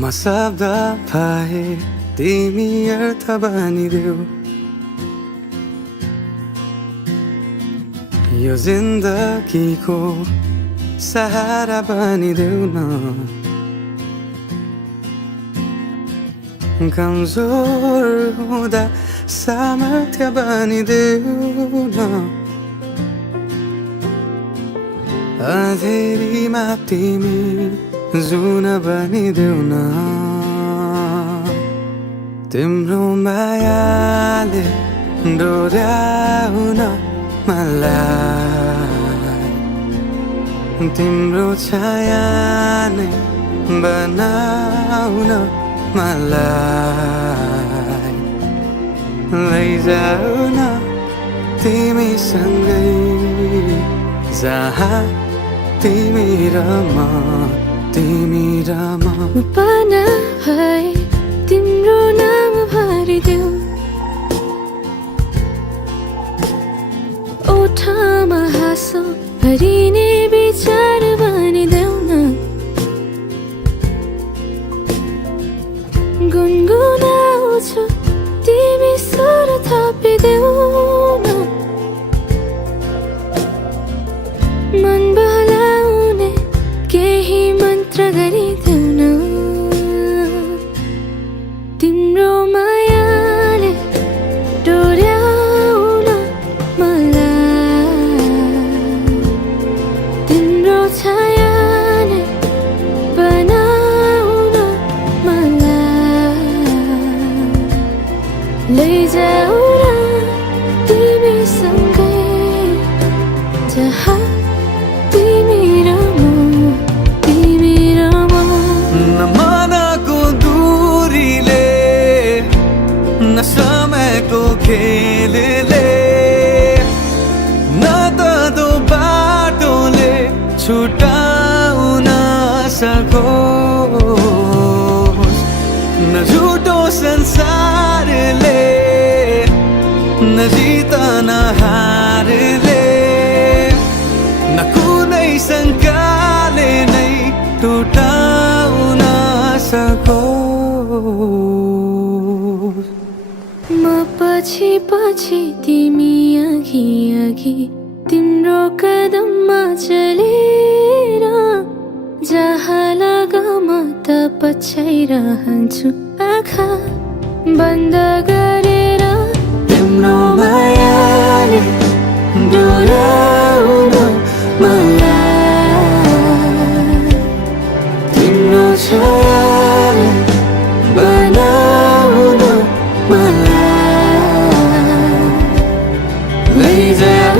म शब्द पाए तिमी अर्थ बनिदेऊ यो जिन्दगीको सहारा बनिदेऊ न कमजोर हुँदा सामर्थ्य बनिदेऊ न अँधेरीमा तिमी जुन बनिदेऊ न तिम्रो मायाले डोर्याउन मलाई तिम्रो छाया नै बनाउन मलाई लैजाऊ न तिमीसँगै जहाँ तिमी र म पाना भए तिम्रो नाम भरिदेऊ ओठमा हाँसो भरिने विचार बनिदेऊ न गुनगुनाउँछु तिमी स्वर थपिदेऊ न मन बहलाउने केही मन्त्र गरिदेऊ न तिम्रो मायाले डोर्याउन मलाई तिम्रो छाया नै बनाउन मलाई लैजाऊ न तिमीसँगै जहाँ समयको खेलले न त दो बाटोले छुटाउन सकोस् न झुटो संसारले न जित न हारले न कुनै शङ्काले नै टुटाउन सकोस् म पछि पछि तिमी अघि अघि तिम्रो कदममा चलेर जहाँ लग म त पछ्याइरहन्छु आँखा बन्द गरेर तिम्रो मायाले डोर्याउन मलाई तिम्रो छायाले बनाउन मलाई लैजाऊ